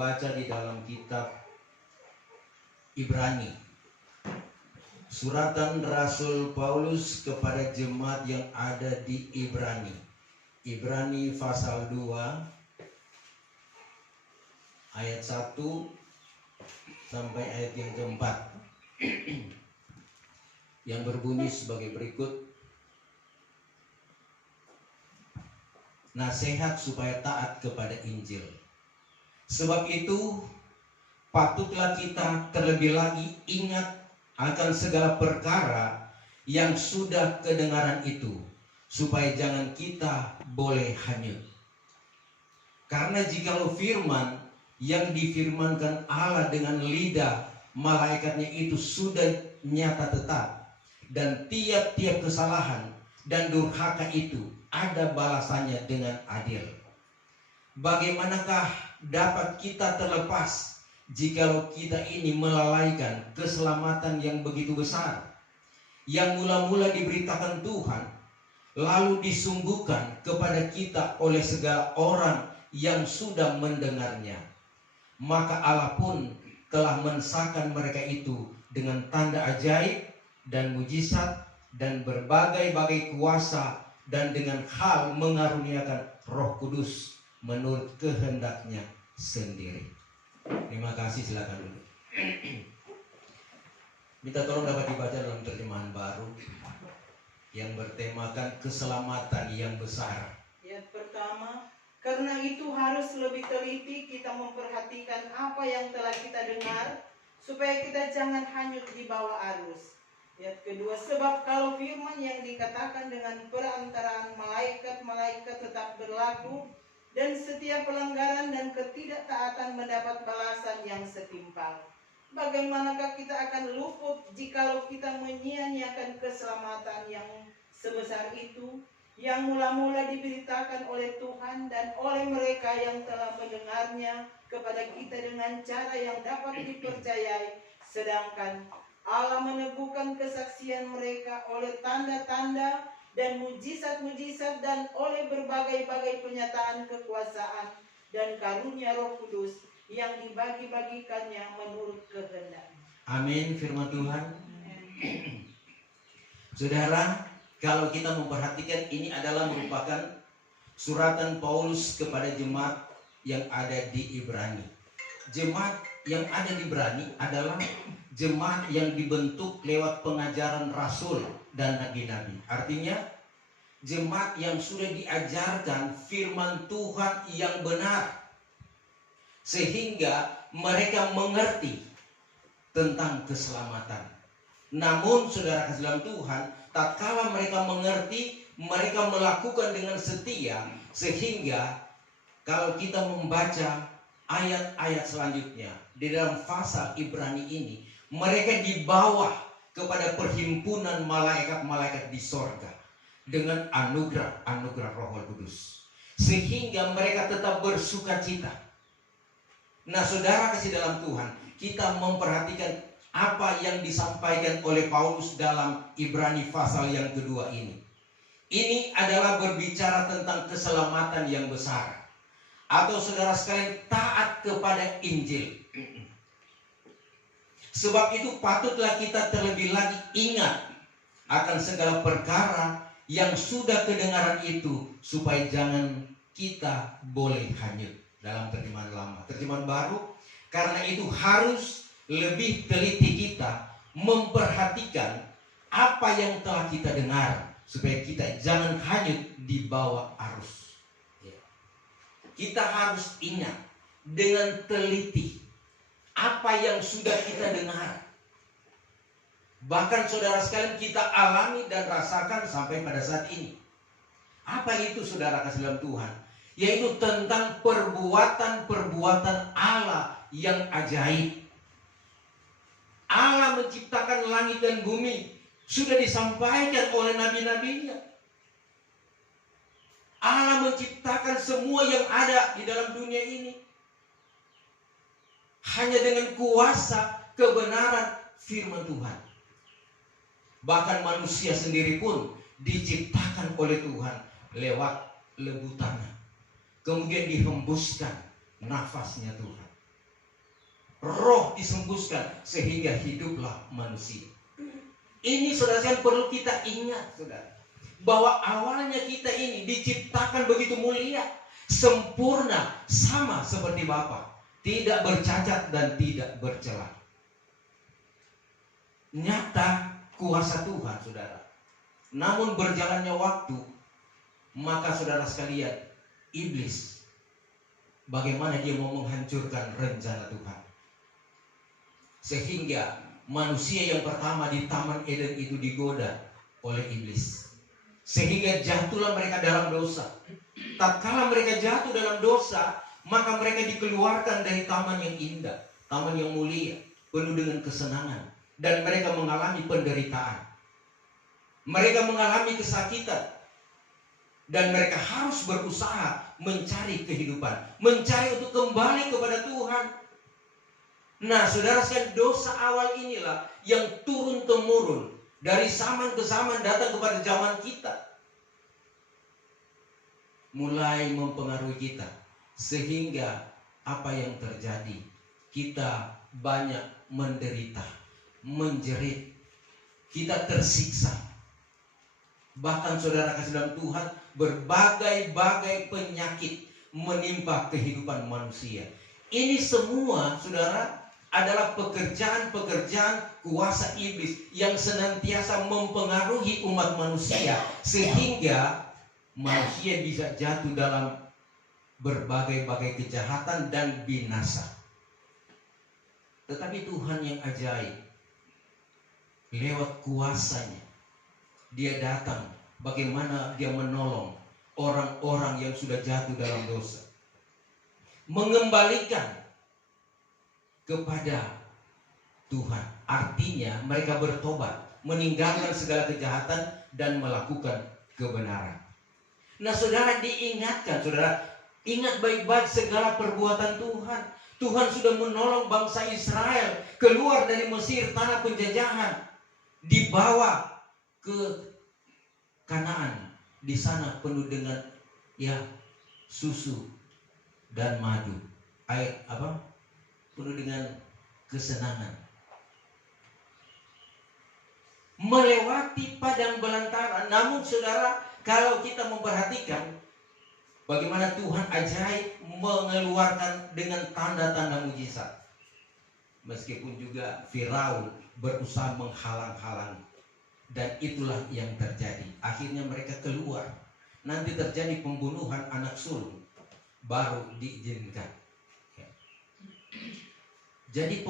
baca di dalam kitab Ibrani. Suratan Rasul Paulus kepada jemaat yang ada di Ibrani. Ibrani pasal 2 ayat 1 sampai ayat yang keempat, yang berbunyi sebagai berikut. Nasihat supaya taat kepada Injil. Sebab itu patutlah kita terlebih lagi ingat akan segala perkara yang sudah kedengaran itu, supaya jangan kita boleh hanyut. Karena jikalau firman yang difirmankan Allah dengan lidah malaikatnya itu sudah nyata tetap, dan tiap-tiap kesalahan dan durhaka itu ada balasannya dengan adil, bagaimanakah dapat kita terlepas jikalau kita ini melalaikan keselamatan yang begitu besar, yang mula-mula diberitakan Tuhan, lalu disungguhkan kepada kita oleh segala orang yang sudah mendengarnya. Maka Allah pun telah mensahkan mereka itu dengan tanda ajaib dan mujizat dan berbagai-bagai kuasa, dan dengan hal mengaruniakan Roh Kudus menurut kehendaknya sendiri. Terima kasih, silakan dulu. Minta tolong dapat dibaca dalam terjemahan baru yang bertemakan keselamatan yang besar. Ayat pertama, karena itu harus lebih teliti kita memperhatikan apa yang telah kita dengar, supaya kita jangan hanyut di bawah arus. Ayat kedua, sebab kalau firman yang dikatakan dengan perantaraan malaikat-malaikat tetap berlaku, dan setiap pelanggaran dan ketidaktaatan mendapat balasan yang setimpal, bagaimanakah kita akan luput jikalau kita menyia-nyiakan keselamatan yang sebesar itu, yang mula-mula diberitakan oleh Tuhan dan oleh mereka yang telah mendengarnya kepada kita dengan cara yang dapat dipercayai, sedangkan Allah meneguhkan kesaksian mereka oleh tanda-tanda dan mujizat-mujizat dan oleh berbagai-bagai penyataan kekuasaan dan karunia Roh Kudus yang dibagi-bagikannya menurut kehendaknya. Amin, firman Tuhan. Saudara, kalau kita memperhatikan, ini adalah merupakan suratan Paulus kepada jemaat yang ada di Ibrani. Jemaat yang ada di Ibrani adalah jemaat yang dibentuk lewat pengajaran rasul dan nabi-nabi. Artinya jemaat yang sudah diajarkan firman Tuhan yang benar, sehingga mereka mengerti tentang keselamatan. Namun saudara kasih dalam Tuhan, tatkala mereka mengerti, mereka melakukan dengan setia, sehingga kalau kita membaca ayat-ayat selanjutnya di dalam pasal Ibrani ini, mereka dibawa kepada perhimpunan malaikat-malaikat di sorga dengan anugerah Roh Kudus, sehingga mereka tetap bersukacita. Nah, saudara kasih dalam Tuhan, kita memperhatikan apa yang disampaikan oleh Paulus dalam Ibrani pasal yang kedua ini. Ini adalah berbicara tentang keselamatan yang besar, atau saudara sekalian taat kepada Injil. Sebab itu patutlah kita terlebih lagi ingat akan segala perkara yang sudah kedengaran itu, supaya jangan kita boleh hanyut. Dalam terjemahan lama. Terjemahan baru, karena itu harus lebih teliti kita memperhatikan apa yang telah kita dengar, supaya kita jangan hanyut di bawah arus. Kita harus ingat dengan teliti apa yang sudah kita dengar. Bahkan saudara sekalian, kita alami dan rasakan sampai pada saat ini. Apa itu saudara kasih dalam Tuhan? Yaitu tentang perbuatan-perbuatan Allah yang ajaib. Allah menciptakan langit dan bumi, sudah disampaikan oleh nabi-nabinya. Allah menciptakan semua yang ada di dalam dunia ini hanya dengan kuasa kebenaran firman Tuhan. Bahkan manusia sendiri pun diciptakan oleh Tuhan lewat lebu tanah, kemudian dihembuskan nafasnya Tuhan. roh disembuskan sehingga hiduplah manusia. Ini saudara yang perlu kita ingat, saudara, bahwa awalnya kita ini diciptakan begitu mulia, sempurna, sama seperti Bapa, tidak bercacat dan tidak bercela. Nyata kuasa Tuhan, saudara. Namun berjalannya waktu, maka saudara sekalian, iblis, bagaimana dia mau menghancurkan rencana Tuhan. Sehingga manusia yang pertama di Taman Eden itu digoda oleh iblis. Sehingga jatuhlah mereka dalam dosa. Tatkala mereka jatuh dalam dosa, maka mereka dikeluarkan dari taman yang indah, taman yang mulia, penuh dengan kesenangan. Dan mereka mengalami penderitaan. Mereka mengalami kesakitan. Dan mereka harus berusaha mencari kehidupan, mencari untuk kembali kepada Tuhan. Nah, saudara sekalian, dosa awal inilah yang turun-temurun dari zaman ke zaman datang kepada zaman kita, mulai mempengaruhi kita, sehingga apa yang terjadi, kita banyak menderita, menjerit, kita tersiksa. Bahkan saudara kasih dalam Tuhan, berbagai-bagai penyakit menimpa kehidupan manusia. Ini semua, saudara, adalah pekerjaan-pekerjaan kuasa iblis yang senantiasa mempengaruhi umat manusia, sehingga manusia bisa jatuh dalam berbagai-bagai kejahatan dan binasa. Tetapi Tuhan yang ajaib, lewat kuasanya, Dia datang, bagaimana Dia menolong orang-orang yang sudah jatuh dalam dosa, mengembalikan kepada Tuhan. Artinya mereka bertobat, meninggalkan segala kejahatan dan melakukan kebenaran. Nah, saudara, diingatkan, saudara, ingat baik-baik segala perbuatan Tuhan. Tuhan sudah menolong bangsa Israel keluar dari Mesir, tanah penjajahan, dibawa ke Kanaan. Di sana penuh dengan susu dan madu, air penuh dengan kesenangan. Melewati padang belantara. Namun saudara, kalau kita memperhatikan bagaimana Tuhan ajaib mengeluarkan dengan tanda-tanda mujizat, meskipun juga Firaun berusaha menghalang-halangi, dan itulah yang terjadi. Akhirnya mereka keluar. Nanti terjadi pembunuhan anak sulung, baru diizinkan. Jadi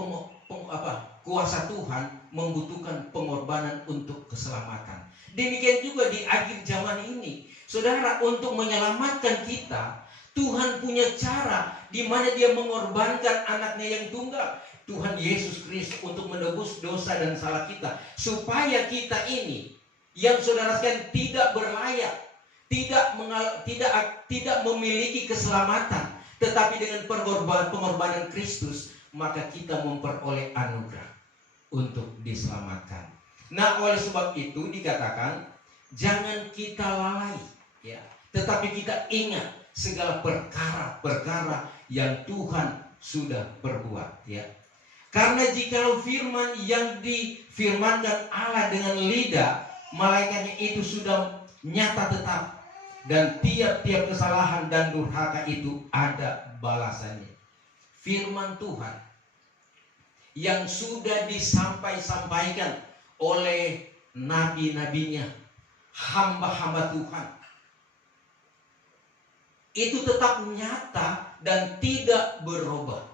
kuasa Tuhan membutuhkan pengorbanan untuk keselamatan. Demikian juga di akhir zaman ini, saudara, untuk menyelamatkan kita, Tuhan punya cara di mana Dia mengorbankan anaknya yang tunggal, Tuhan Yesus Kristus, untuk menebus dosa dan salah kita, supaya kita ini yang saudara sekalian tidak berlayak, tidak memiliki keselamatan, tetapi dengan pengorbanan Kristus, maka kita memperoleh anugerah untuk diselamatkan. Nah, oleh sebab itu dikatakan, jangan kita lalai, tetapi kita ingat segala perkara-perkara yang Tuhan sudah perbuat, Karena jikalau firman yang difirmankan Allah dengan lidah malaikatnya itu sudah nyata tetap, dan tiap-tiap kesalahan dan durhaka itu ada balasannya. Firman Tuhan yang sudah disampaikan oleh nabi-nabinya, hamba-hamba Tuhan, itu tetap nyata dan tidak berubah.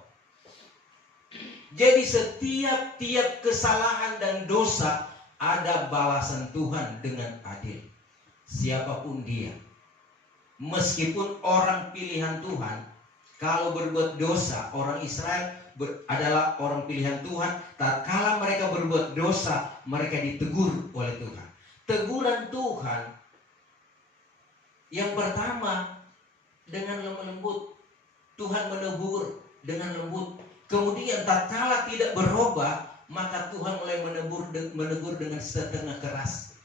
Jadi setiap kesalahan dan dosa ada balasan Tuhan dengan adil. Siapapun dia, meskipun orang pilihan Tuhan, kalau berbuat dosa, orang Israel adalah orang pilihan Tuhan. Tatkala mereka berbuat dosa, mereka ditegur oleh Tuhan. Teguran Tuhan yang pertama dengan lemah lembut. Tuhan menegur dengan lembut. Kemudian tatkala tidak berubah, maka Tuhan mulai menegur dengan setengah keras,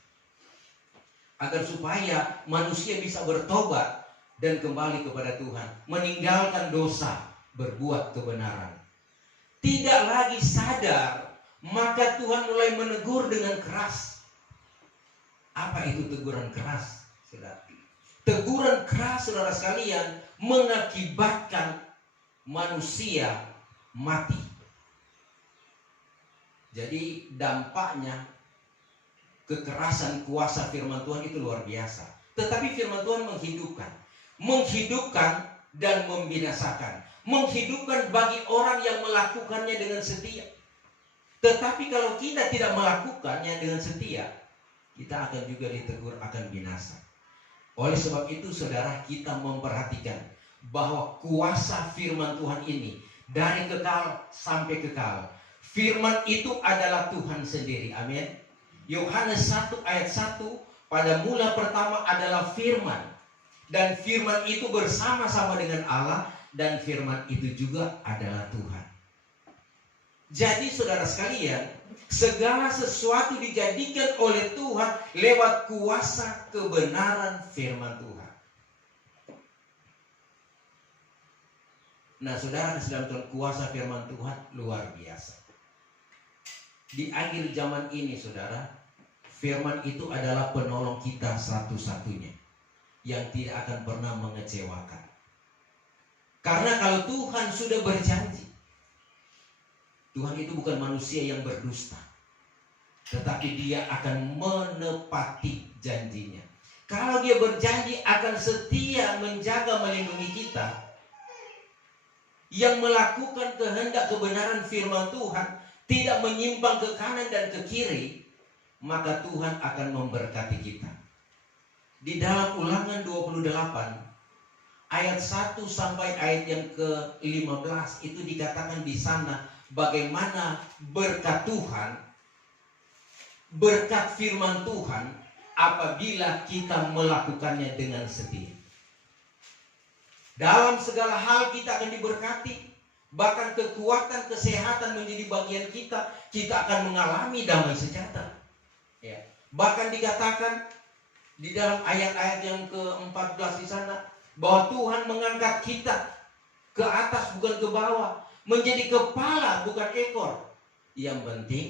agar supaya manusia bisa bertobat dan kembali kepada Tuhan, meninggalkan dosa, berbuat kebenaran. tidak lagi sadar, maka Tuhan mulai menegur dengan keras. Apa itu teguran keras, saudara? Teguran keras, saudara sekalian, mengakibatkan manusia mati. Jadi dampaknya kekerasan kuasa firman Tuhan itu luar biasa. Tetapi firman Tuhan menghidupkan dan membinasakan. Menghidupkan bagi orang yang melakukannya dengan setia. Tetapi kalau kita tidak melakukannya dengan setia, kita akan juga ditegur akan binasa. Oleh sebab itu, saudara, kita memperhatikan bahwa kuasa firman Tuhan ini dari kekal sampai kekal. Firman itu adalah Tuhan sendiri. Amin. Yohanes 1 ayat 1, pada mula pertama adalah firman, dan firman itu bersama-sama dengan Allah, dan firman itu juga adalah Tuhan. Jadi saudara sekalian, segala sesuatu dijadikan oleh Tuhan lewat kuasa kebenaran firman Tuhan. Nah, saudara, dalam kuasa firman Tuhan luar biasa. Di akhir zaman ini, saudara, firman itu adalah penolong kita satu-satunya yang tidak akan pernah mengecewakan. Karena kalau Tuhan sudah berjanji, Tuhan itu bukan manusia yang berdusta, tetapi Dia akan menepati janjinya. Kalau Dia berjanji akan setia menjaga melindungi kita, yang melakukan kehendak kebenaran firman Tuhan, tidak menyimpang ke kanan dan ke kiri, maka Tuhan akan memberkati kita. Di dalam Ulangan 28 ayat 1 sampai ayat yang ke-15 itu dikatakan di sana bagaimana berkat Tuhan, berkat firman Tuhan apabila kita melakukannya dengan setia. Dalam segala hal kita akan diberkati. Bahkan kekuatan, kesehatan menjadi bagian kita. Kita akan mengalami damai sejahtera. Ya. Bahkan dikatakan di dalam ayat-ayat yang ke-14 di sana, bahwa Tuhan mengangkat kita ke atas bukan ke bawah, menjadi kepala bukan ekor. Yang penting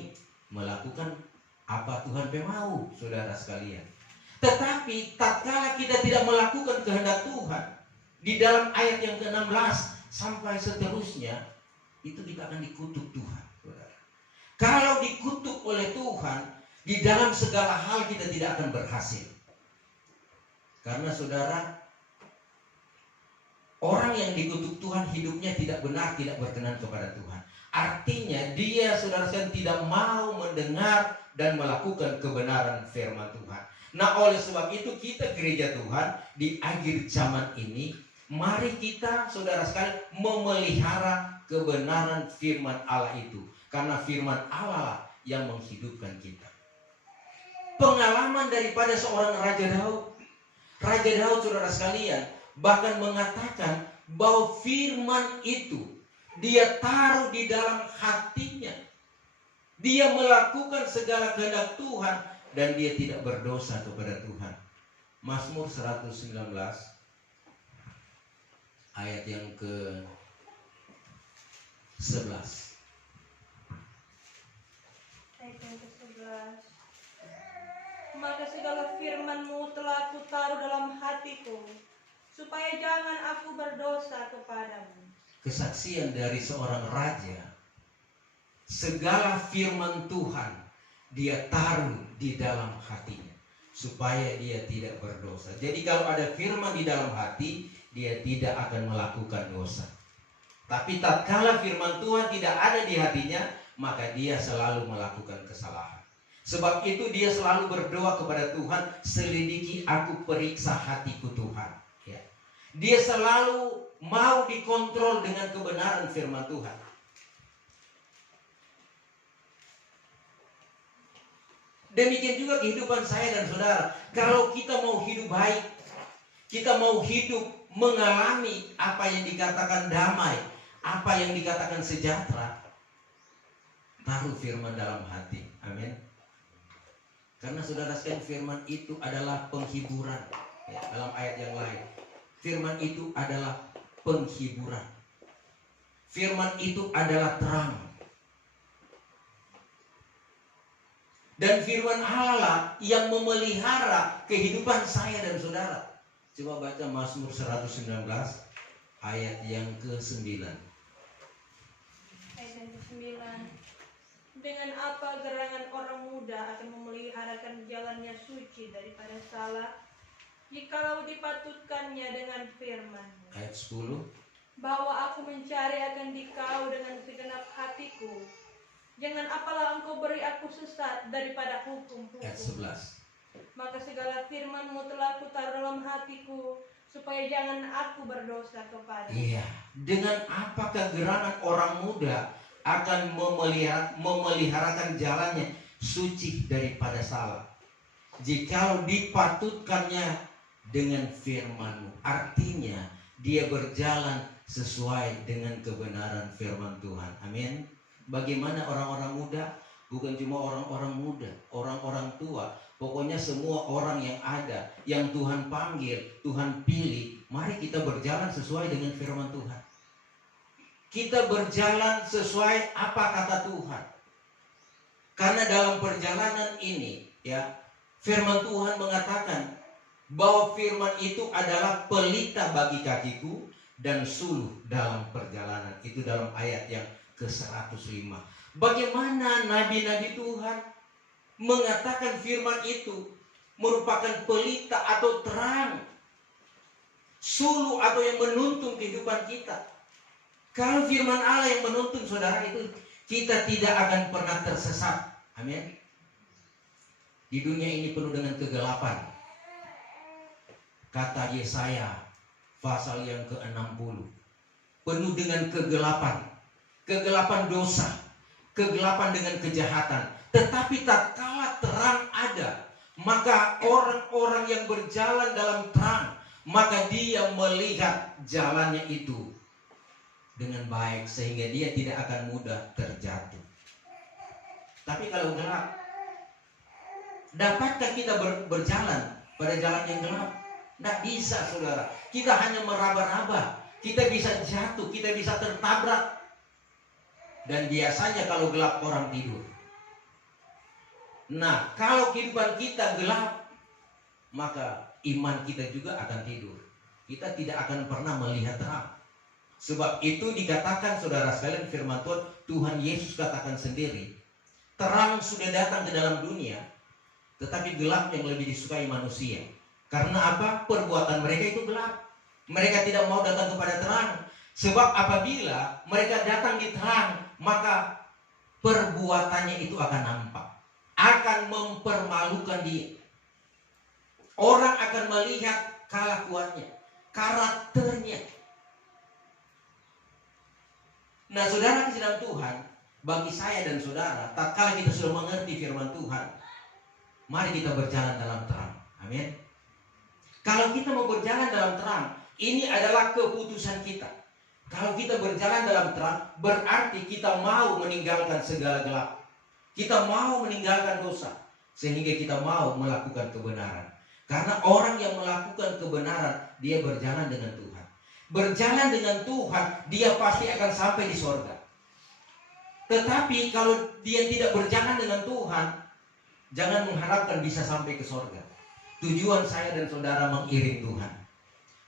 melakukan apa Tuhan mau, saudara sekalian. Tetapi tatkala kita tidak melakukan kehendak Tuhan, di dalam ayat yang ke-16 sampai seterusnya, itu kita akan dikutuk Tuhan, saudara. Kalau dikutuk oleh Tuhan, di dalam segala hal kita tidak akan berhasil. Karena saudara, orang yang dikutuk Tuhan hidupnya tidak benar, tidak berkenan kepada Tuhan. Artinya dia, saudara sekalian, tidak mau mendengar dan melakukan kebenaran firman Tuhan. Nah, oleh sebab itu kita gereja Tuhan di akhir zaman ini, mari kita, saudara sekalian, memelihara kebenaran firman Allah itu. Karena firman Allah yang menghidupkan kita. Pengalaman daripada seorang Raja Daud. Raja Daud, saudara sekalian, bahkan mengatakan bahwa firman itu dia taruh di dalam hatinya. Dia melakukan segala kehendak Tuhan dan dia tidak berdosa kepada Tuhan. Mazmur 119 ayat yang ke-11. Ayat yang ke-11. Maka segala firman-Mu telah kutaruh dalam hatiku, supaya jangan aku berdosa kepadamu. Kesaksian dari seorang raja, segala firman Tuhan dia taruh di dalam hatinya, supaya dia tidak berdosa. Jadi kalau ada firman di dalam hati, dia tidak akan melakukan dosa. Tapi tatkala firman Tuhan tidak ada di hatinya, maka dia selalu melakukan kesalahan. Sebab itu dia selalu berdoa kepada Tuhan, selidiki aku, periksa hatiku Tuhan. Ya. Dia selalu mau dikontrol dengan kebenaran firman Tuhan. Demikian juga kehidupan saya dan saudara. Kalau kita mau hidup baik, kita mau hidup mengalami apa yang dikatakan damai, apa yang dikatakan sejahtera, taruh firman dalam hati. Amin. Karena saudara sekalian, firman itu adalah penghiburan. Ya, dalam ayat yang lain, firman itu adalah penghiburan. Firman itu adalah terang. Dan firman Allah yang memelihara kehidupan saya dan saudara. Coba baca Mazmur 119 ayat yang ke-9. Ayat yang ke-9. Dengan apa gerangan orang muda akan memeliharakan jalannya suci daripada salah, jikalau dipatutkannya dengan firman-Mu. Ayat 10. Bahwa aku mencari akan Dikau dengan segenap hatiku. Jangan apalah Engkau beri aku sesat daripada hukum-hukum. Ayat 11. Maka segala firman-Mu telah kutaruh dalam hatiku, supaya jangan aku berdosa kepada. Iya, dengan apakah gerangan orang muda akan memeliharakan jalannya suci daripada salah, jikalau dipatutkannya dengan firman-Mu. Artinya dia berjalan sesuai dengan kebenaran firman Tuhan. Amin. Bagaimana orang-orang muda? Bukan cuma orang-orang muda, orang-orang tua. Pokoknya semua orang yang ada, yang Tuhan panggil, Tuhan pilih. Mari kita berjalan sesuai dengan firman Tuhan. Kita berjalan sesuai apa kata Tuhan. Karena dalam perjalanan ini, ya, firman Tuhan mengatakan bahwa firman itu adalah pelita bagi kakiku dan suluh dalam perjalanan. Itu dalam ayat yang ke-105. Bagaimana nabi-nabi Tuhan mengatakan firman itu merupakan pelita atau terang, suluh atau yang menuntun kehidupan kita. Kalau firman Allah yang menuntun saudara itu, kita tidak akan pernah tersesat. Amin. Di dunia ini penuh dengan kegelapan. Kata Yesaya pasal yang ke-60, penuh dengan kegelapan, kegelapan dosa, kegelapan dengan kejahatan. Tetapi tatkala terang ada, maka orang-orang yang berjalan dalam terang, maka dia melihat jalannya itu dengan baik, sehingga dia tidak akan mudah terjatuh. Tapi kalau gelap, dapatkah kita berjalan pada jalan yang gelap? Tidak bisa, saudara. Kita hanya meraba-raba. Kita bisa jatuh, kita bisa tertabrak. Dan biasanya kalau gelap orang tidur. Nah, kalau kehidupan kita gelap, maka iman kita juga akan tidur. Kita tidak akan pernah melihat terang. Sebab itu dikatakan, saudara sekalian, firman Tuhan, Tuhan Yesus katakan sendiri, terang sudah datang ke dalam dunia, tetapi gelap yang lebih disukai manusia. Karena apa? Perbuatan mereka itu gelap. Mereka tidak mau datang kepada terang. Sebab apabila mereka datang di terang, maka perbuatannya itu akan nampak, akan mempermalukan dia. Orang akan melihat kelakuannya, karakternya. Nah, saudara kasih dalam Tuhan, bagi saya dan saudara, tatkala kita sudah mengerti firman Tuhan, mari kita berjalan dalam terang. Amin. Kalau kita mau berjalan dalam terang, ini adalah keputusan kita. Kalau kita berjalan dalam terang, berarti kita mau meninggalkan segala gelap. Kita mau meninggalkan dosa, sehingga kita mau melakukan kebenaran. Karena orang yang melakukan kebenaran, dia berjalan dengan Tuhan. Berjalan dengan Tuhan, dia pasti akan sampai di sorga. Tetapi kalau dia tidak berjalan dengan Tuhan, jangan mengharapkan bisa sampai ke sorga. Tujuan saya dan saudara mengiring Tuhan.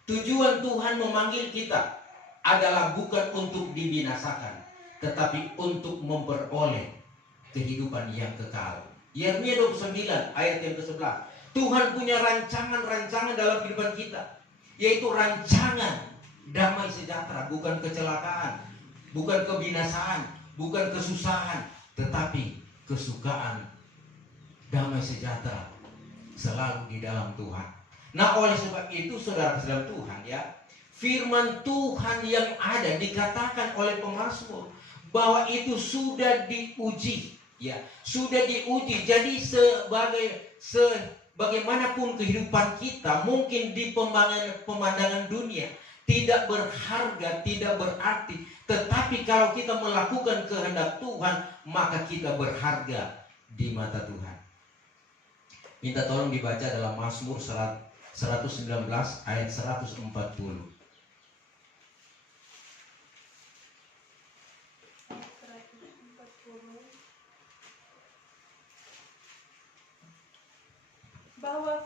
Tujuan Tuhan memanggil kita adalah bukan untuk dibinasakan, tetapi untuk memperoleh kehidupan yang kekal. Yeremia 29 ayat yang ke-11. Tuhan punya rancangan-rancangan dalam kehidupan kita, yaitu rancangan damai sejahtera, bukan kecelakaan, bukan kebinasaan, bukan kesusahan, tetapi kesukaan damai sejahtera selalu di dalam Tuhan. Nah, oleh sebab itu saudara dalam Tuhan, ya, firman Tuhan yang ada dikatakan oleh pemazmur bahwa itu sudah diuji, ya, sudah diuji. Jadi sebagaimanapun kehidupan kita mungkin di pemandangan dunia tidak berharga, tidak berarti, tetapi kalau kita melakukan kehendak Tuhan, maka kita berharga di mata Tuhan. Minta tolong dibaca dalam Mazmur 119 ayat 140.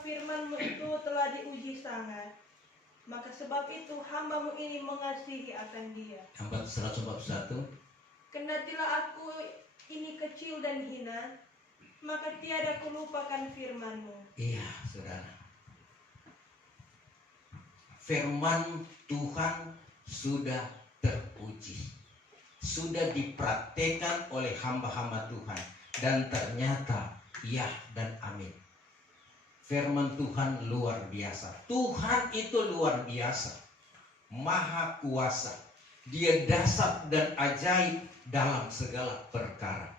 firman-Mu itu telah diuji sangat. Maka sebab itu hamba-Mu ini mengasihi akan dia. 141. Kendatilah aku ini kecil dan hina, maka tiada kulupakan firman-Mu. Iya, saudara. Firman Tuhan sudah teruji, sudah dipraktekkan oleh hamba-hamba Tuhan, dan ternyata ya dan amin. Firman Tuhan luar biasa. Tuhan itu luar biasa, maha kuasa. Dia dahsyat dan ajaib dalam segala perkara.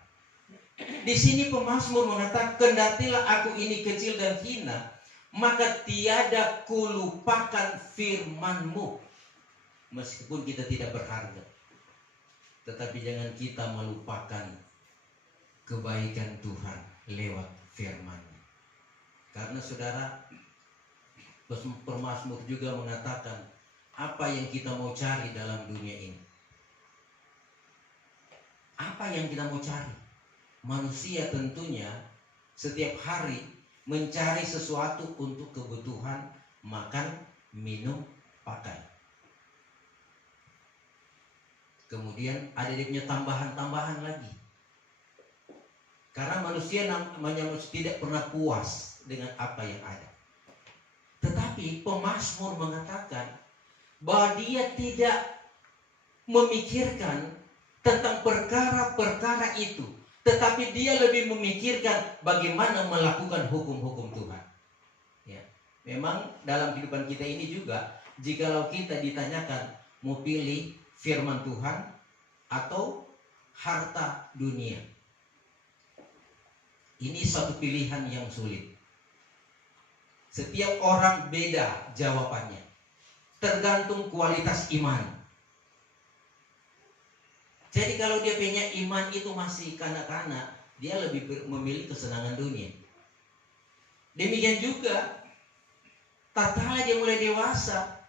Di sini pemazmur mengatakan, kendatilah aku ini kecil dan hina, maka tiada kulupakan firman-Mu. Meskipun kita tidak berharga, tetapi jangan kita melupakan kebaikan Tuhan lewat firman-Nya. Karena saudara, pemazmur juga mengatakan, apa yang kita mau cari dalam dunia ini? Apa yang kita mau cari? Manusia tentunya setiap hari mencari sesuatu untuk kebutuhan makan, minum, pakai. Kemudian ada dia punya tambahan-tambahan lagi. Karena manusia namanya tidak pernah puas dengan apa yang ada. Tetapi pemazmur mengatakan bahwa dia tidak memikirkan tentang perkara-perkara itu, tetapi dia lebih memikirkan bagaimana melakukan hukum-hukum Tuhan. Ya, memang dalam kehidupan kita ini juga, jikalau kita ditanyakan mau pilih firman Tuhan atau harta dunia, ini satu pilihan yang sulit. Setiap orang beda jawabannya, tergantung kualitas iman. Jadi kalau dia punya iman itu masih kanak-kanak, dia lebih memilih kesenangan dunia. Demikian juga tatkala dia mulai dewasa,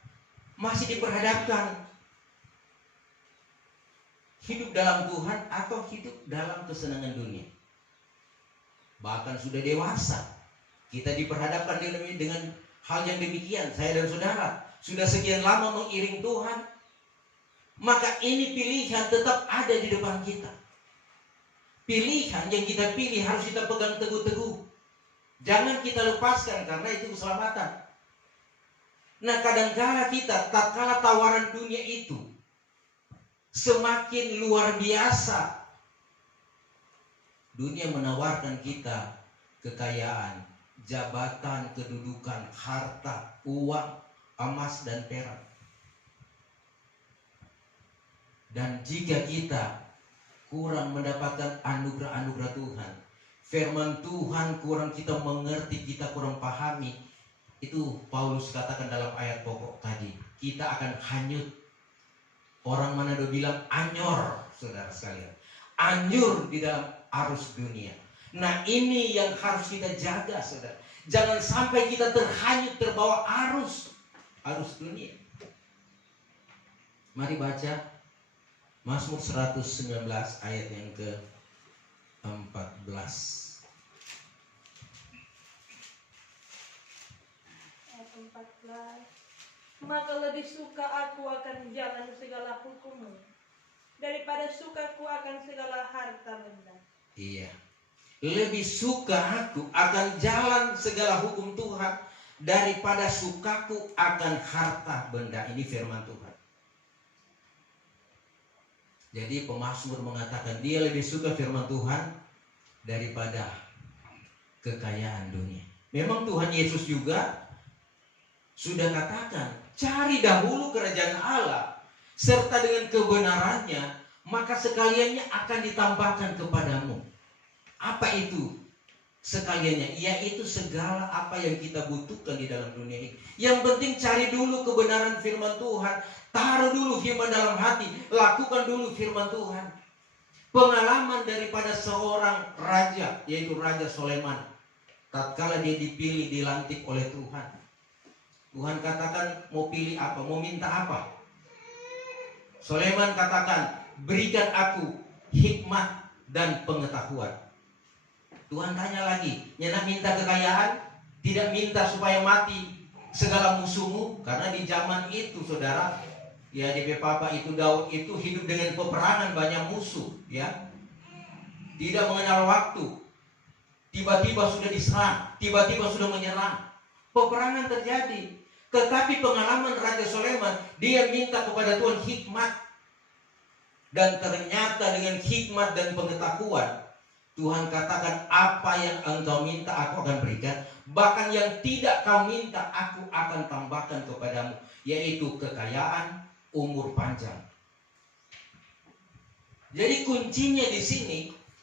masih diperhadapkan hidup dalam Tuhan atau hidup dalam kesenangan dunia. Bahkan sudah dewasa, kita diperhadapkan dengan hal yang demikian. Saya dan saudara sudah sekian lama mengiring Tuhan, maka ini pilihan tetap ada di depan kita. Pilihan yang kita pilih harus kita pegang teguh-teguh. Jangan kita lepaskan, karena itu keselamatan. Nah, kadangkala kita, tatkala tawaran dunia itu semakin luar biasa, dunia menawarkan kita kekayaan, jabatan, kedudukan, harta, uang, emas dan perak. Dan jika kita kurang mendapatkan anugerah-anugerah Tuhan, firman Tuhan kurang kita mengerti, kita kurang pahami, itu Paulus katakan dalam ayat pokok tadi, kita akan hanyut. Orang Manado bilang anyor, saudara sekalian, anyur di dalam arus dunia. Nah, ini yang harus kita jaga, saudara. Jangan sampai kita terhanyut, terbawa arus dunia. Mari baca Mazmur 119 ayat yang ke-14. Ayat 14. Maka lebih suka aku akan jalan segala hukum-Mu daripada sukaku akan segala harta benda. Iya. Lebih suka aku akan jalan segala hukum Tuhan daripada sukaku akan harta benda. Ini firman Tuhan. Jadi pemazmur mengatakan dia lebih suka firman Tuhan daripada kekayaan dunia. Memang Tuhan Yesus juga sudah katakan, cari dahulu kerajaan Allah serta dengan kebenarannya, maka sekaliannya akan ditambahkan kepadamu. Apa itu sekaliannya? Yaitu segala apa yang kita butuhkan di dalam dunia ini. Yang penting cari dulu kebenaran firman Tuhan, taruh dulu firman dalam hati, lakukan dulu firman Tuhan. Pengalaman daripada seorang raja, yaitu Raja Soleman, tatkala dia dipilih, dilantik oleh Tuhan, Tuhan katakan mau pilih apa, mau minta apa. Soleman katakan, berikan aku hikmat dan pengetahuan. Tuhan tanya lagi, nyenak minta kekayaan? tidak minta supaya mati segala musuhmu, karena di zaman itu saudara, ya di Papa itu Daud itu hidup dengan peperangan, banyak musuh, ya, tidak mengenal waktu, tiba-tiba sudah diserang, tiba-tiba sudah menyerang, peperangan terjadi. Tetapi pengalaman Raja Sulaiman, dia minta kepada Tuhan hikmat, dan ternyata dengan hikmat dan pengetahuan Tuhan katakan, apa yang engkau minta aku akan berikan, bahkan yang tidak kau minta aku akan tambahkan kepadamu, yaitu kekayaan, umur panjang. Jadi kuncinya di sini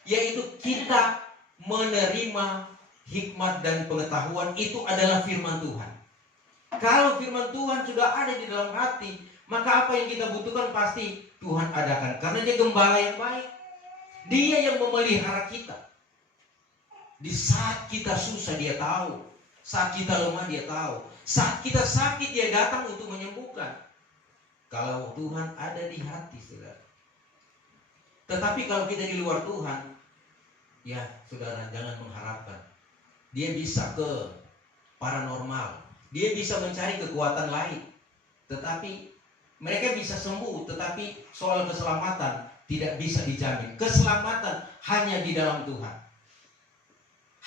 yaitu kita menerima hikmat dan pengetahuan, itu adalah firman Tuhan. Kalau firman Tuhan sudah ada di dalam hati, maka apa yang kita butuhkan pasti Tuhan adakan, karena Dia gembala yang baik. Dia yang memelihara kita. Di saat kita susah Dia tahu, saat kita lemah Dia tahu, saat kita sakit Dia datang untuk menyembuhkan. Kalau Tuhan ada di hati, saudara. Tetapi kalau kita di luar Tuhan, ya saudara, jangan mengharapkan. Dia bisa ke paranormal, dia bisa mencari kekuatan lain, tetapi mereka bisa sembuh, tetapi soal keselamatan tidak bisa dijamin. Keselamatan hanya di dalam Tuhan.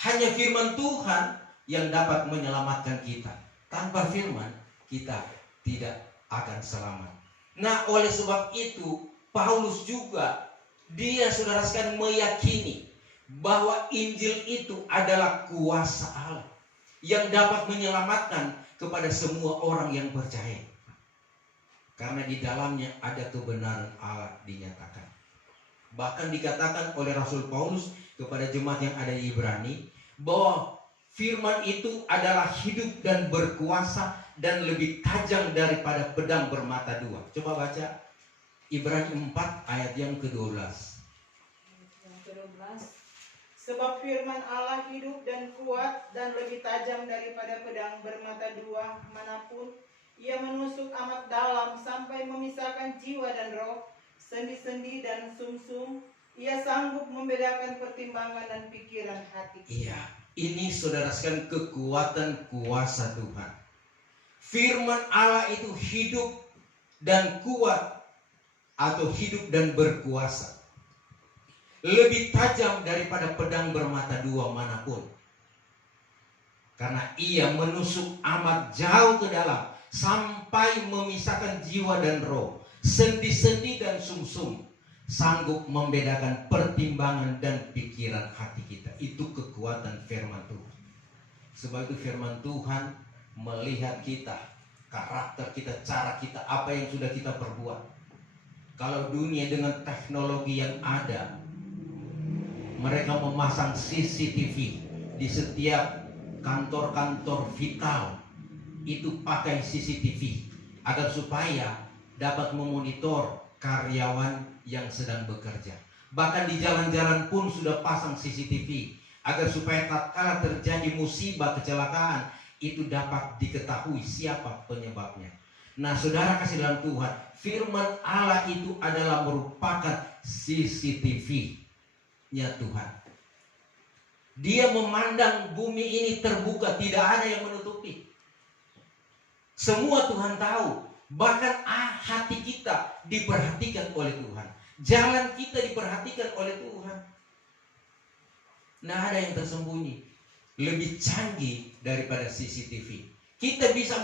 Hanya firman Tuhan yang dapat menyelamatkan kita. Tanpa firman, kita tidak akan selamat. Nah, oleh sebab itu, Paulus juga, dia saudara sekalian meyakini bahwa Injil itu adalah kuasa Allah yang dapat menyelamatkan kepada semua orang yang percaya. Karena di dalamnya ada kebenaran Allah dinyatakan. Bahkan dikatakan oleh Rasul Paulus kepada jemaat yang ada di Ibrani, bahwa firman itu adalah hidup dan berkuasa dan lebih tajam daripada pedang bermata dua. Coba baca Ibrani 4 ayat yang ke-12. Yang ke-12. Sebab firman Allah hidup dan kuat dan lebih tajam daripada pedang bermata dua manapun. Ia menusuk amat dalam sampai memisahkan jiwa dan roh, sendi-sendi dan sumsum. Ia sanggup membedakan pertimbangan dan pikiran hati. Iya, ini saudara sekalian kekuatan kuasa Tuhan. Firman Allah itu hidup dan kuat atau hidup dan berkuasa. Lebih tajam daripada pedang bermata dua manapun. Karena ia menusuk amat jauh ke dalam sampai memisahkan jiwa dan roh, sendi-sendi dan sumsum, sanggup membedakan pertimbangan dan pikiran hati kita. Itu kekuatan firman Tuhan. Sebab itu firman Tuhan melihat kita, karakter kita, cara kita, apa yang sudah kita perbuat. Kalau dunia dengan teknologi yang ada, mereka memasang CCTV di setiap kantor-kantor vital, itu pakai CCTV agar supaya dapat memonitor karyawan yang sedang bekerja. Bahkan di jalan-jalan pun sudah pasang CCTV agar supaya tatkala terjadi musibah kecelakaan itu dapat diketahui siapa penyebabnya. Nah, saudara kasih dalam Tuhan, firman Allah itu adalah merupakan CCTV-nya Tuhan. Dia memandang bumi ini terbuka, tidak ada yang menutupi. Semua Tuhan tahu. Bahkan hati kita diperhatikan oleh Tuhan. Jalan kita diperhatikan oleh Tuhan. Nah, ada yang tersembunyi. Lebih canggih daripada CCTV. Kita bisa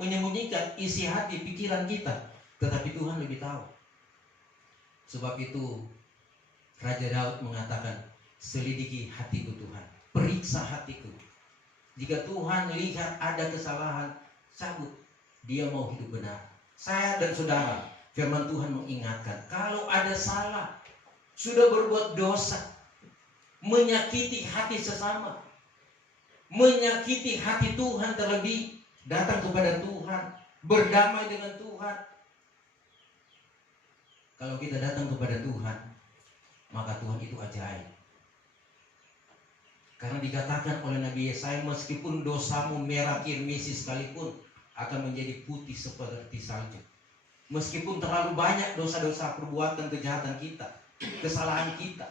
menyembunyikan isi hati, pikiran kita. Tetapi Tuhan lebih tahu. Sebab itu Raja Daud mengatakan, selidiki hatiku Tuhan. Periksa hatiku. Jika Tuhan lihat ada kesalahan, cabut. Dia mau hidup benar. Saya dan saudara, firman Tuhan mengingatkan, kalau ada salah, sudah berbuat dosa, menyakiti hati sesama, menyakiti hati Tuhan terlebih, datang kepada Tuhan, berdamai dengan Tuhan. Kalau kita datang kepada Tuhan, maka Tuhan itu ajaib. Karena dikatakan oleh Nabi Yesaya, meskipun dosamu merah kirmisi sekalipun, akan menjadi putih seperti salju. Meskipun terlalu banyak dosa-dosa perbuatan kejahatan kita, kesalahan kita,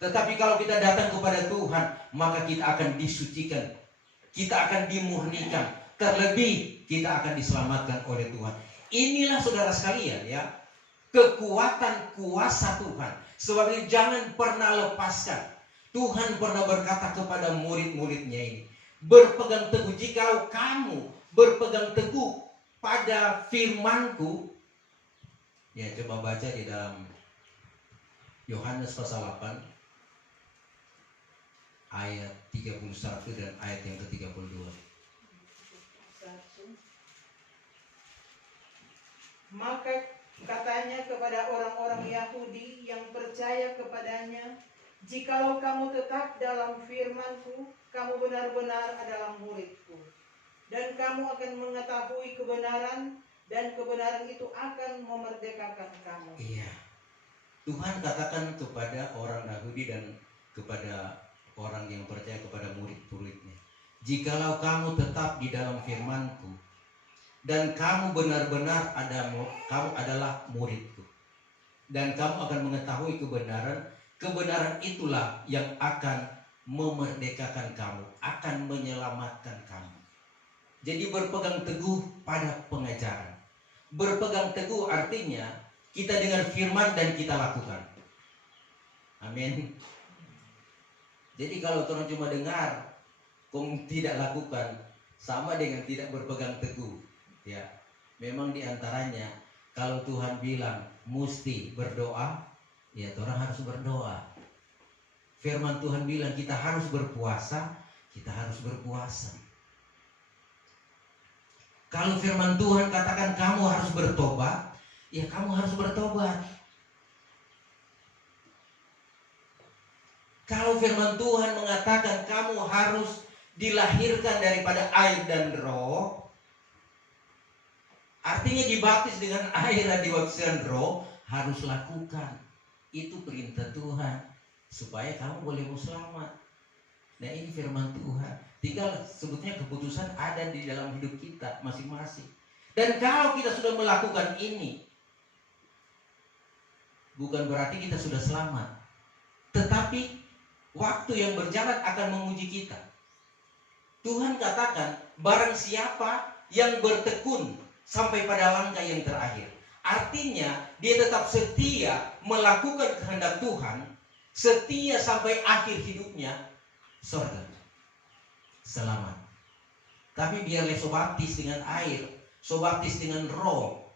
tetapi kalau kita datang kepada Tuhan, maka kita akan disucikan kita akan dimurnikan. Terlebih kita akan diselamatkan oleh Tuhan. Inilah saudara sekalian ya, kekuatan kuasa Tuhan. Sebab itu jangan pernah lepaskan. Tuhan pernah berkata kepada murid-muridnya ini, berpegang teguh, jikalau kamu berpegang teguh pada firman-Ku. Ya, coba baca di dalam Yohanes pasal 8 ayat 31 dan ayat yang ke-32. Maka katanya kepada orang-orang Yahudi yang percaya kepadanya, jikalau kamu tetap dalam firman-Ku, kamu benar-benar adalah murid-Ku. Dan kamu akan mengetahui kebenaran, dan kebenaran itu akan memerdekakan kamu. Iya. Tuhan katakan kepada orang Yahudi dan kepada orang yang percaya kepada murid-muridnya, jikalau kamu tetap di dalam firman-Ku, dan kamu benar-benar kamu adalah murid-Ku, dan kamu akan mengetahui kebenaran, kebenaran itulah yang akan memerdekakan kamu, akan menyelamatkan kamu. Jadi berpegang teguh pada pengajaran. Berpegang teguh artinya kita dengar firman dan kita lakukan. Amin. Jadi kalau orang cuma dengar, kong tidak lakukan, sama dengan tidak berpegang teguh. Ya, memang diantaranya kalau Tuhan bilang mesti berdoa, ya orang harus berdoa. Firman Tuhan bilang kita harus berpuasa, kita harus berpuasa. Kalau firman Tuhan katakan kamu harus bertobat, ya kamu harus bertobat. Kalau firman Tuhan mengatakan kamu harus dilahirkan daripada air dan roh, artinya dibaptis dengan air dan dibaptis dengan roh, harus lakukan. Itu perintah Tuhan supaya kamu boleh selamat. Nah, ini firman Tuhan. Tinggal sebetulnya keputusan ada di dalam hidup kita masing-masing. Dan kalau kita sudah melakukan ini, bukan berarti kita sudah selamat, tetapi waktu yang berjalan akan menguji kita. Tuhan katakan, barang siapa yang bertekun sampai pada langkah yang terakhir, artinya dia tetap setia melakukan kehendak Tuhan, setia sampai akhir hidupnya, surga, selamat. Tapi biarlah so baptis dengan air, so baptis dengan roh,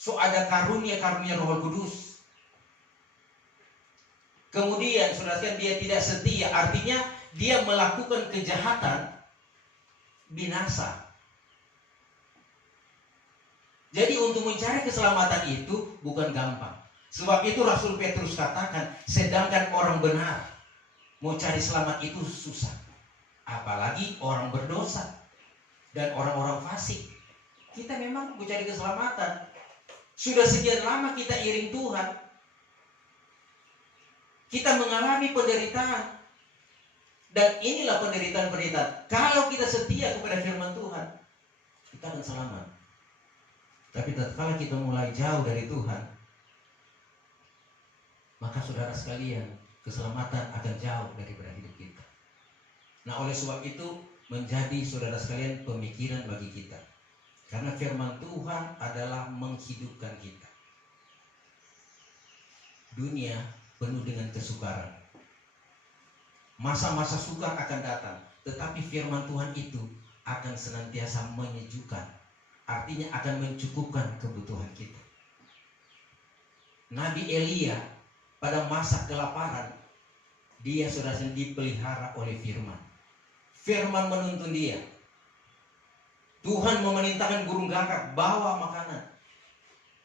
so ada karunia-karunia Roh Kudus. Kemudian saudara, dia tidak setia, artinya dia melakukan kejahatan, binasa. Jadi untuk mencari keselamatan itu bukan gampang. Sebab itu Rasul Petrus katakan, sedangkan orang benar mau cari selamat itu susah. Apalagi orang berdosa dan orang-orang fasik. Kita memang mau cari keselamatan. Sudah sekian lama kita iring Tuhan. Kita mengalami penderitaan. Dan inilah penderitaan-penderitaan. Kalau kita setia kepada firman Tuhan, kita akan selamat. Tapi tatkala kita mulai jauh dari Tuhan, maka saudara sekalian, keselamatan akan jauh daripada hidup kita. Nah, oleh sebab itu menjadi saudara sekalian pemikiran bagi kita. Karena firman Tuhan adalah menghidupkan kita. Dunia penuh dengan kesukaran. Masa-masa sukar akan datang, tetapi firman Tuhan itu akan senantiasa menyejukkan. Artinya akan mencukupkan kebutuhan kita. Nabi Elia pada masa kelaparan, dia sudah dipelihara oleh firman. Firman menuntun dia. Tuhan memerintahkan burung gagak bawa makanan,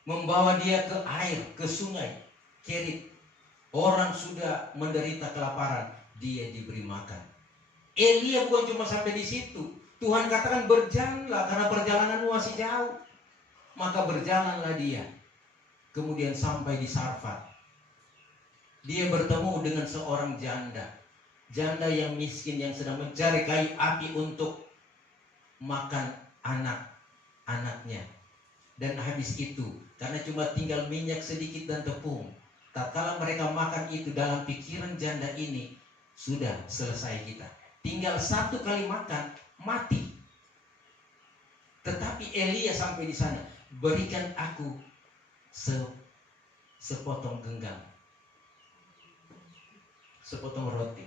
membawa dia ke air, ke sungai Kerit. Orang sudah menderita kelaparan, dia diberi makan. Elia bukan cuma sampai di situ. Tuhan katakan berjalanlah karena perjalananmu masih jauh. Maka berjalanlah dia. Kemudian sampai di Sarfat. Dia bertemu dengan seorang janda. Janda yang miskin yang sedang mencari kayu api untuk makan anak-anaknya. Dan habis itu, karena cuma tinggal minyak sedikit dan tepung, tatkala mereka makan itu, dalam pikiran janda ini, sudah selesai kita. tinggal 1 kali makan mati. Tetapi Elia sampai di sana, berikan aku sepotong genggam, sepotong roti.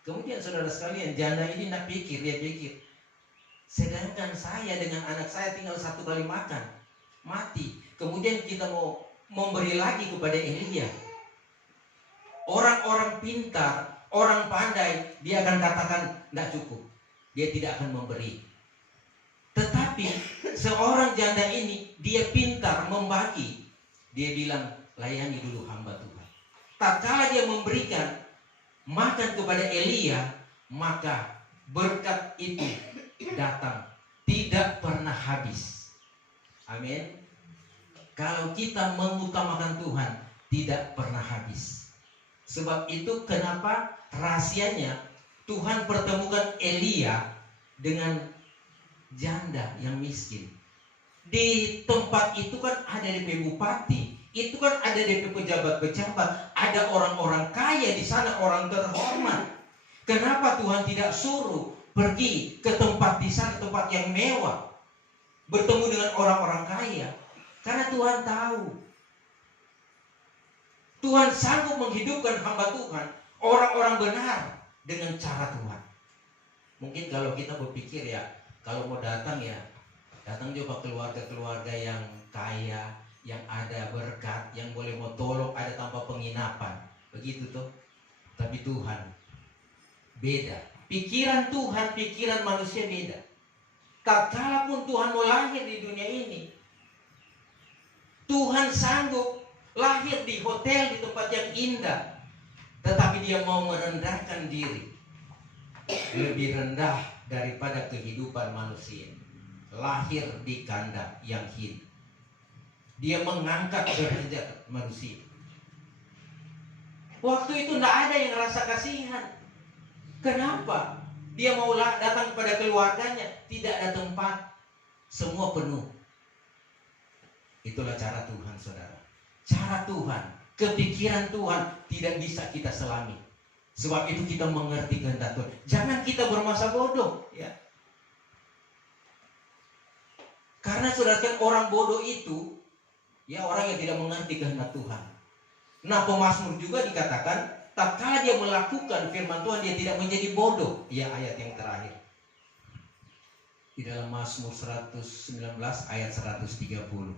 Kemudian saudara sekalian, janda ini dia pikir, sedangkan saya dengan anak saya tinggal 1 kali makan, mati. Kemudian kita mau memberi lagi kepada Elia. Orang-orang pintar, orang pandai, dia akan katakan tidak cukup, dia tidak akan memberi. Tetapi seorang janda ini, dia pintar membagi. Dia bilang, layani dulu hamba Tuhan. Tatkala dia memberikan makan kepada Elia, maka berkat itu datang, tidak pernah habis. Amin. Kalau kita mengutamakan Tuhan, tidak pernah habis. Sebab itu kenapa rahasianya Tuhan pertemukan Elia dengan janda yang miskin. Di tempat itu kan ada DP bupati, itu kan ada DP pejabat-pejabat, ada orang-orang kaya di sana, orang terhormat. Kenapa Tuhan tidak suruh pergi ke tempat di sana, tempat yang mewah, bertemu dengan orang-orang kaya? Karena Tuhan tahu, Tuhan sanggup menghidupkan hamba Tuhan, orang-orang benar dengan cara Tuhan. Mungkin kalau kita berpikir ya, kalau mau datang ya, datang juga keluarga-keluarga yang kaya, yang ada berkat, yang boleh mau tolong, ada tanpa penginapan. Begitu tuh. Tapi Tuhan beda. Pikiran Tuhan, pikiran manusia beda. Tatkala pun Tuhan mau lahir di dunia ini, Tuhan sanggup lahir di hotel, di tempat yang indah. Tetapi dia mau merendahkan diri, lebih rendah daripada kehidupan manusia. Lahir di kandang yang hina. Dia mengangkat derajat manusia. Waktu itu tidak ada yang rasa kasihan. Kenapa? Dia mau datang kepada keluarganya, tidak ada tempat, semua penuh. Itulah cara Tuhan, saudara. Cara Tuhan, kepikiran Tuhan tidak bisa kita selami. Sebab itu kita mengerti kehendak Tuhan. Jangan kita bermasa bodoh, ya. Karena saudara, orang bodoh itu ya orang yang tidak mengerti kehendak Tuhan. Nah, pemazmur juga dikatakan, tatkala dia melakukan firman Tuhan, dia tidak menjadi bodoh. Ya, ayat yang terakhir di dalam Mazmur 119 ayat 130.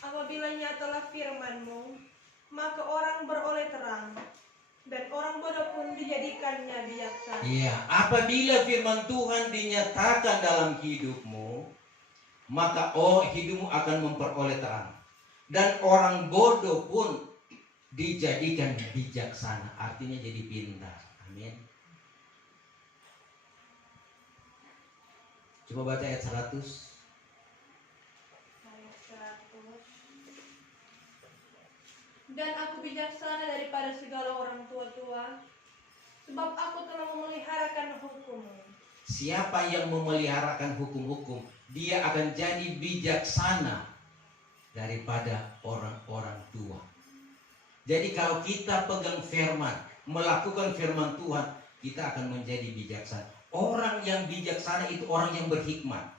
Apabila nyatalah firman-Mu, maka orang beroleh terang, dan orang bodoh pun dijadikannya bijaksana. Iya, apabila firman Tuhan dinyatakan dalam hidupmu, maka hidupmu akan memperoleh terang, dan orang bodoh pun dijadikan bijaksana, artinya jadi pintar. Amin. Coba baca ayat 100. Dan aku bijaksana daripada segala orang tua-tua, sebab aku telah memeliharakan hukum-Mu. Siapa yang memeliharakan hukum-hukum, dia akan jadi bijaksana daripada orang-orang tua. Jadi kalau kita pegang firman, melakukan firman Tuhan, kita akan menjadi bijaksana. Orang yang bijaksana itu orang yang berhikmat.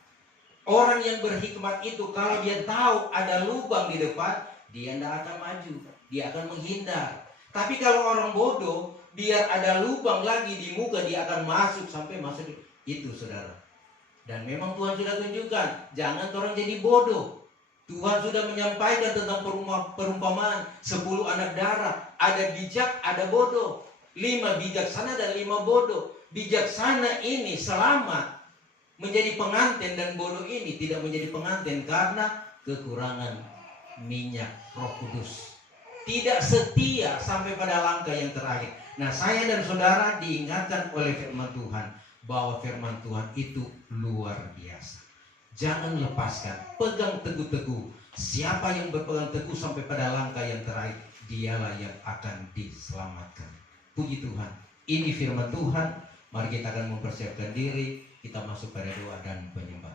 Orang yang berhikmat itu kalau dia tahu ada lubang di depan, dia tidak akan maju, dia akan menghindar. Tapi kalau orang bodoh, biar ada lubang lagi di muka, dia akan masuk sampai masuk itu, saudara. Dan memang Tuhan sudah tunjukkan, jangan orang jadi bodoh. Tuhan sudah menyampaikan tentang perumpamaan 10 anak darah. Ada bijak, ada bodoh. 5 bijaksana dan 5 bodoh. Bijaksana ini selamat menjadi pengantin, dan bodoh ini tidak menjadi pengantin karena kekurangan minyak Roh Kudus. Tidak setia sampai pada langkah yang terakhir. Nah, saya dan saudara diingatkan oleh firman Tuhan bahwa firman Tuhan itu luar biasa. Jangan lepaskan, pegang teguh-teguh. Siapa yang berpegang teguh sampai pada langkah yang terakhir, dialah yang akan diselamatkan. Puji Tuhan. Ini firman Tuhan. Mari kita akan mempersiapkan diri, kita masuk pada doa dan penyembah.